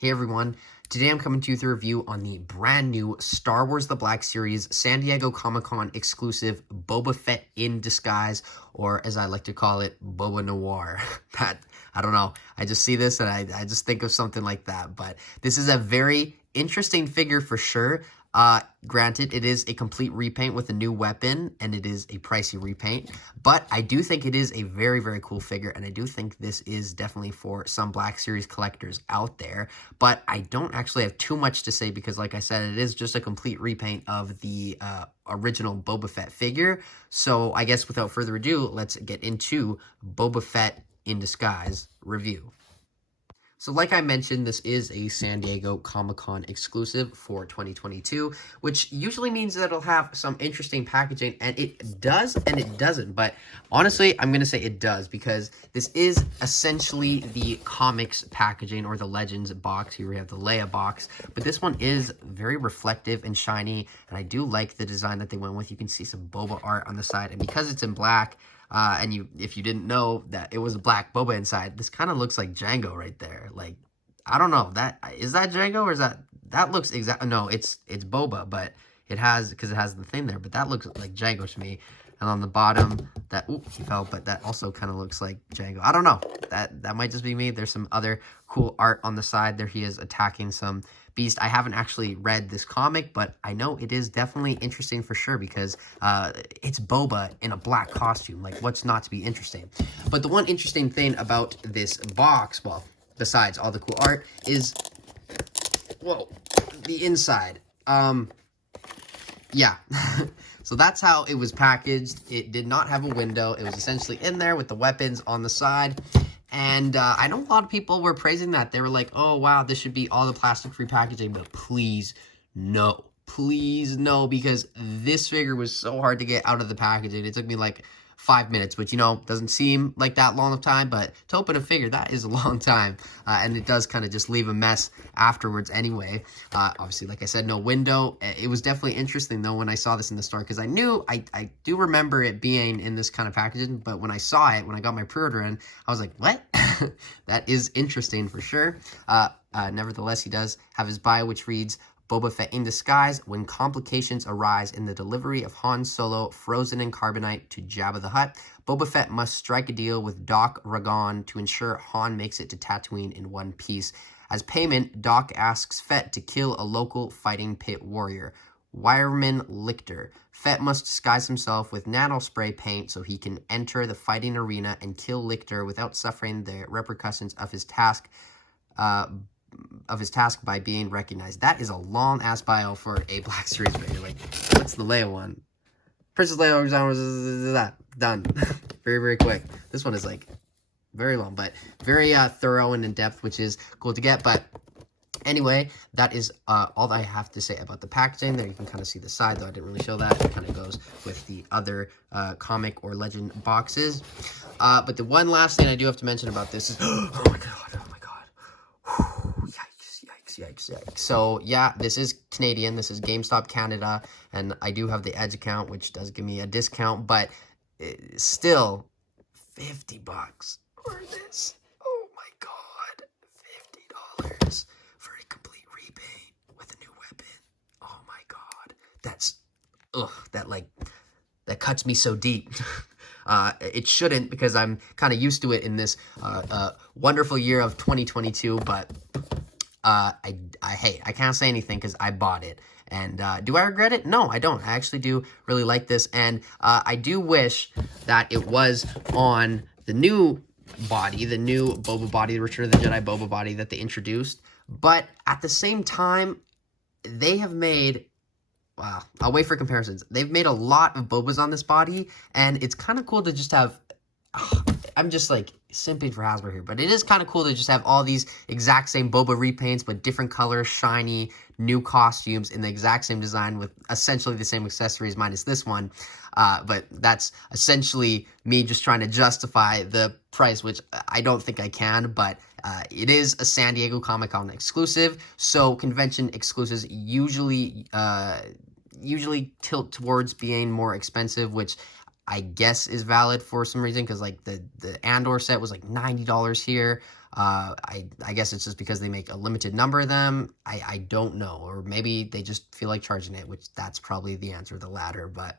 Hey everyone, today I'm coming to you with a review on the brand new Star Wars The Black Series San Diego Comic-Con exclusive Boba Fett in disguise, or as I like to call it, Boba Noir. I don't know, I just see this and I just think of something like that, but this is a very interesting figure for sure. Granted, it is a complete repaint with a new weapon, and it is a pricey repaint, but I do think it is a very, very cool figure, and I do think this is definitely for some Black Series collectors out there, but I don't actually have too much to say because, like I said, it is just a complete repaint of the original Boba Fett figure, so I guess without further ado, let's get into Boba Fett in Disguise review. So like I mentioned, this is a San Diego Comic-Con exclusive for 2022, which usually means that it'll have some interesting packaging, and it does and it doesn't. But honestly, I'm going to say it does because this is essentially the comics packaging or the Legends box. Here we have the Leia box, but this one is very reflective and shiny, and I do like the design that they went with. You can see some Boba art on the side, and because it's in black, and if you didn't know that it was a black Boba inside, this kind of looks like Jango right there. Like, I don't know, is that Jango or is that looks no, it's Boba, but because it has the thing there, but that looks like Jango to me. And on the bottom, he fell, but that also kind of looks like Jango. I don't know, that might just be me. There's some other cool art on the side. There he is attacking some beast. I haven't actually read this comic, but I know it is definitely interesting for sure because it's Boba in a black costume. Like, what's not to be interesting? But the one interesting thing about this box, well, besides all the cool art, is, whoa, the inside. Yeah. So that's how it was packaged. It did not have a window. It was essentially in there with the weapons on the side. And I know a lot of people were praising that. They were like, oh, wow, this should be all the plastic-free packaging. But please, no. Please, no, because this figure was so hard to get out of the packaging. It took me like 5 minutes, which, you know, doesn't seem like that long of time, but to open a figure, that is a long time, and it does kind of just leave a mess afterwards anyway. Obviously, like I said, no window. It was definitely interesting, though, when I saw this in the store, because I do remember it being in this kind of packaging, but when I saw it, when I got my pre-order in, I was like, what? That is interesting for sure. Nevertheless, he does have his bio, which reads, Boba Fett in disguise when complications arise in the delivery of Han Solo frozen in carbonite to Jabba the Hutt. Boba Fett must strike a deal with Doc Ragon to ensure Han makes it to Tatooine in one piece. As payment, Doc asks Fett to kill a local fighting pit warrior, Wireman Lichter. Fett must disguise himself with nanospray paint so he can enter the fighting arena and kill Lichter without suffering the repercussions of his task. By being recognized. That is a long-ass bio for a Black Series figure. Like, what's the Leia one? Princess Leia, done. Very, very quick. This one is, like, very long, but very thorough and in-depth, which is cool to get. But anyway, that is all that I have to say about the packaging. There you can kind of see the side, though I didn't really show that. It kind of goes with the other comic or legend boxes. But the one last thing I do have to mention about this is, oh my god. Yikes. So, yeah, this is Canadian. This is GameStop Canada, and I do have the Edge account, which does give me a discount, but still, $50 for this. Oh, my God. $50 for a complete repaint with a new weapon. Oh, my God. That cuts me so deep. It shouldn't, because I'm kind of used to it in this wonderful year of 2022, but hey, I can't say anything because I bought it. And do I regret it? No, I don't. I actually do really like this. And I do wish that it was on the new body, the new Boba body, the Return of the Jedi Boba body that they introduced. But at the same time, they have made... Wow, I'll wait for comparisons. They've made a lot of Bobas on this body, and it's kind of cool to just have... I'm just, like, simping for Hasbro here, but it is kind of cool to just have all these exact same Boba repaints, but different colors, shiny, new costumes in the exact same design with essentially the same accessories minus this one. But that's essentially me just trying to justify the price, which I don't think I can, but it is a San Diego Comic-Con exclusive, so convention exclusives usually tilt towards being more expensive, which I guess is valid for some reason, because like the Andor set was like $90 here. I guess it's just because they make a limited number of them. I don't know, or maybe they just feel like charging it, which that's probably the answer, the latter. But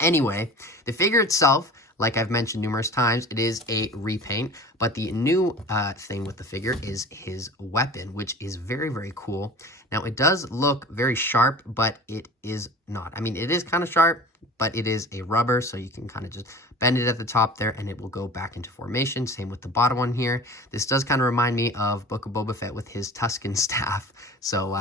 anyway, the figure itself, like I've mentioned numerous times, it is a repaint, but the new thing with the figure is his weapon, which is very, very cool. Now, it does look very sharp, but it is not. I mean, it is kind of sharp, but it is a rubber, so you can kind of just bend it at the top there, and it will go back into formation. Same with the bottom one here. This does kind of remind me of Book of Boba Fett with his Tusken staff, so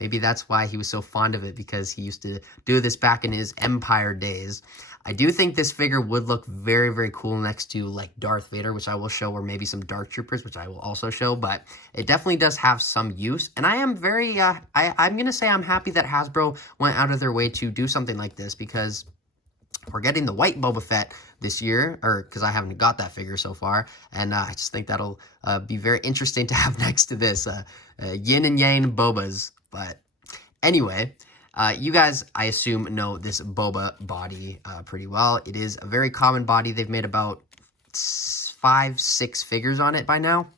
maybe that's why he was so fond of it, because he used to do this back in his Empire days. I do think this figure would look very, very cool next to like Darth Vader, which I will show, or maybe some Dark Troopers, which I will also show, but it definitely does have some use. And I am very, I'm going to say I'm happy that Hasbro went out of their way to do something like this, because we're getting the white Boba Fett this year, or because I haven't got that figure so far, and I just think that'll be very interesting to have next to this yin and yang Bobas. But anyway, you guys, I assume, know this Boba body pretty well. It is a very common body. They've made about 5-6 figures on it by now.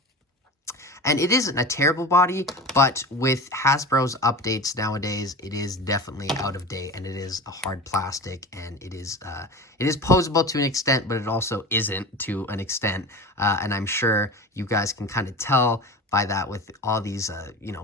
And it isn't a terrible body, but with Hasbro's updates nowadays, it is definitely out of date, and it is a hard plastic, and it is posable to an extent, but it also isn't to an extent. And I'm sure you guys can kind of tell by that with all these,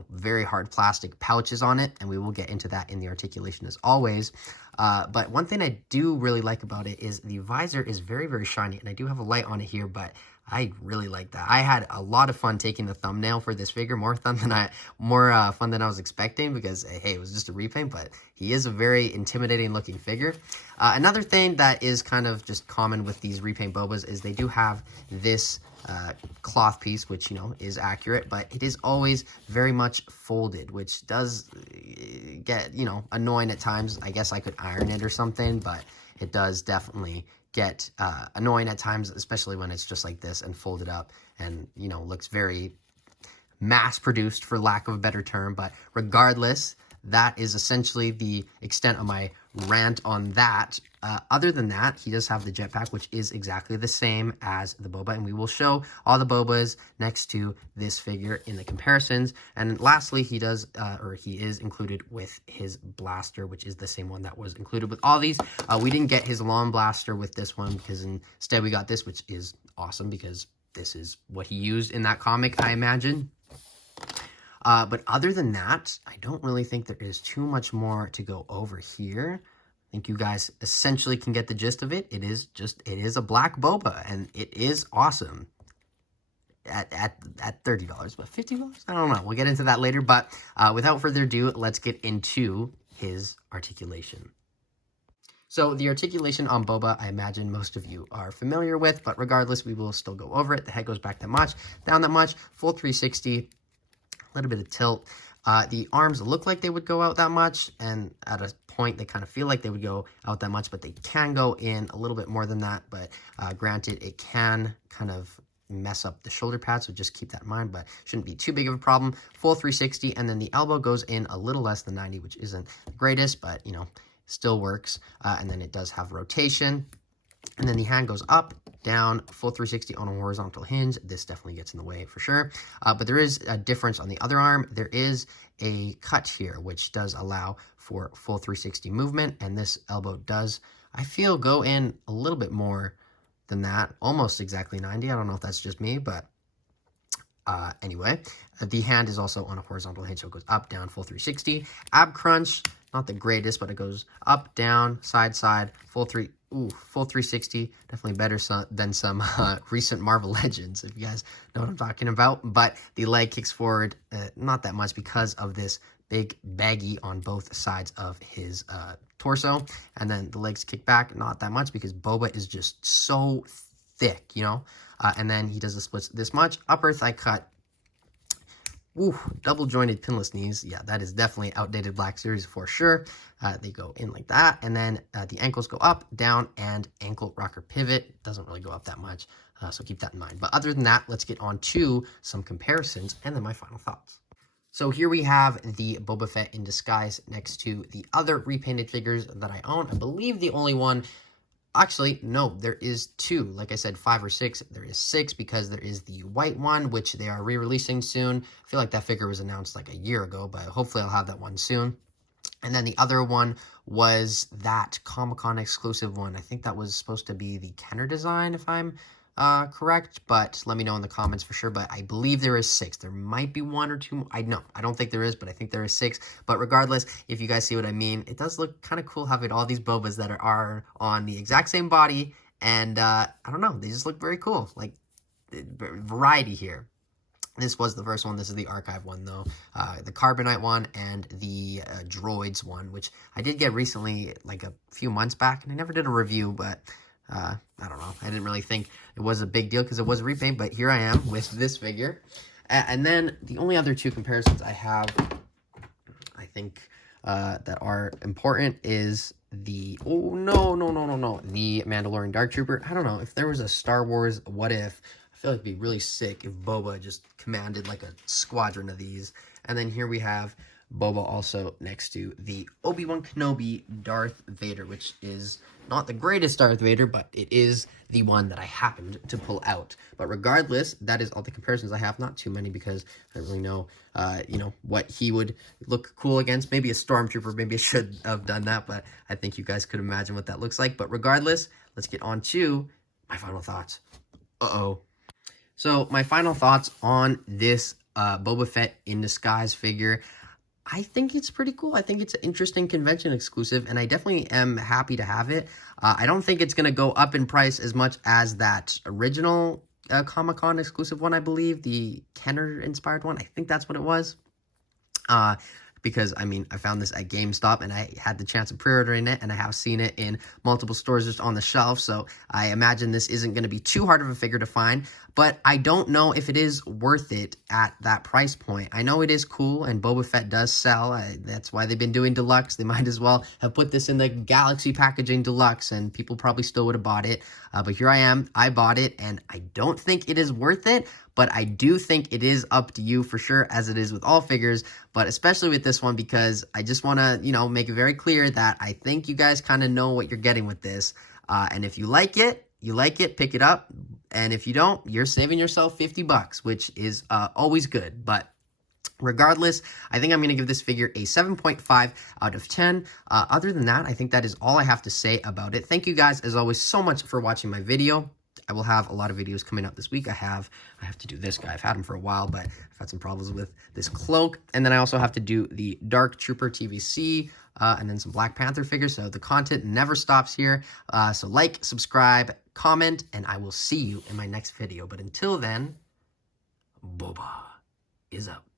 very hard plastic pouches on it, and we will get into that in the articulation as always. But one thing I do really like about it is the visor is very, very shiny, and I do have a light on it here, but I really like that. I had a lot of fun taking the thumbnail for this figure, more fun than I was expecting, because hey, it was just a repaint, but he is a very intimidating looking figure. Another thing that is kind of just common with these repaint Bobas is they do have this cloth piece, which is accurate, but it is always very much folded, which does get annoying at times. I guess I could iron it or something, but it does definitely get annoying at times, especially when it's just like this and folded up and looks very mass produced, for lack of a better term. But regardless, that is essentially the extent of my rant on that. Other than that, he does have the jetpack, which is exactly the same as the Boba, and we will show all the Bobas next to this figure in the comparisons. And lastly, he is included with his blaster, which is the same one that was included with all these. We didn't get his long blaster with this one, because instead we got this, which is awesome, because this is what he used in that comic, I imagine. But other than that, I don't really think there is too much more to go over here. I think you guys essentially can get the gist of it. It is a black Boba, and it is awesome at $30, but $50? I don't know. We'll get into that later, but without further ado, let's get into his articulation. So the articulation on Boba, I imagine most of you are familiar with, but regardless, we will still go over it. The head goes back that much, down that much, full 360, a little bit of tilt. The arms look like they would go out that much, and at a point they kind of feel like they would go out that much, but they can go in a little bit more than that. But granted, it can kind of mess up the shoulder pad, so just keep that in mind, but shouldn't be too big of a problem. Full 360, and then the elbow goes in a little less than 90, which isn't the greatest, but still works. And then it does have rotation. And then the hand goes up, down, full 360 on a horizontal hinge. This definitely gets in the way for sure. But there is a difference on the other arm. There is a cut here, which does allow for full 360 movement. And this elbow does, I feel, go in a little bit more than that. Almost exactly 90. I don't know if that's just me, but anyway. The hand is also on a horizontal hinge, so it goes up, down, full 360. Ab crunch, not the greatest, but it goes up, down, side, full 360. Definitely better than some recent Marvel Legends, if you guys know what I'm talking about. But the leg kicks forward, not that much, because of this big baggy on both sides of his torso. And then the legs kick back, not that much, because Boba is just so thick, and then he does the splits this much. Upper thigh cut. Ooh, double jointed pinless knees. Yeah, that is definitely outdated Black Series for sure. They go in like that. And then the ankles go up, down, and ankle rocker pivot. Doesn't really go up that much, so keep that in mind. But other than that, let's get on to some comparisons and then my final thoughts. So here we have the Boba Fett in disguise next to the other repainted figures that I own. I believe the only one Actually, no, there is 2. Like I said, 5 or 6. There is 6 because there is the white one, which they are re-releasing soon. I feel like that figure was announced like a year ago, but hopefully I'll have that one soon. And then the other one was that Comic-Con exclusive one. I think that was supposed to be the Kenner design, if I'm correct, but let me know in the comments for sure. But I believe there is 6. There might be 1 or 2. I don't think there is, but I think there is 6. But regardless, if you guys see what I mean, it does look kind of cool having all these Bobas that are on the exact same body. And I don't know, they just look very cool. Like, variety here. This was the first one. This is the archive one, though. The Carbonite one and the Droids one, which I did get recently, like a few months back, and I never did a review, but I don't know. I didn't really think it was a big deal because it was a repaint, but here I am with this figure. And then the only other 2 comparisons I have, I think, that are important is the, the Mandalorian Dark Trooper. I don't know, if there was a Star Wars What If, I feel like it'd be really sick if Boba just commanded like a squadron of these. And then here we have Boba also next to the Obi-Wan Kenobi Darth Vader, which is not the greatest Darth Vader, but it is the one that I happened to pull out. But regardless, that is all the comparisons I have. Not too many because I don't really know, what he would look cool against. Maybe a Stormtrooper. Maybe I should have done that, but I think you guys could imagine what that looks like. But regardless, let's get on to my final thoughts. So my final thoughts on this Boba Fett in Disguise figure. I think it's pretty cool. I think it's an interesting convention exclusive, and I definitely am happy to have it. I don't think it's going to go up in price as much as that original Comic-Con exclusive one, I believe. The Kenner-inspired one. I think that's what it was. Because, I mean, I found this at GameStop, and I had the chance of pre-ordering it, and I have seen it in multiple stores just on the shelf, so I imagine this isn't going to be too hard of a figure to find, but I don't know if it is worth it at that price point. I know it is cool, and Boba Fett does sell. That's why they've been doing deluxe. They might as well have put this in the Galaxy packaging deluxe, and people probably still would have bought it, but here I am. I bought it, and I don't think it is worth it, but I do think it is up to you for sure, as it is with all figures, but especially with this one, because I just want to, make it very clear that I think you guys kind of know what you're getting with this, and if you like it, pick it up, and if you don't, you're saving yourself $50, which is always good. But regardless, I think I'm going to give this figure a 7.5 out of 10. Other than that, I think that is all I have to say about it. Thank you guys, as always, so much for watching my video. I will have a lot of videos coming up this week. I have to do this guy. I've had him for a while, but I've had some problems with this cloak. And then I also have to do the Dark Trooper TVC, and then some Black Panther figures. So the content never stops here. So like, subscribe, comment, and I will see you in my next video. But until then, Boba is up.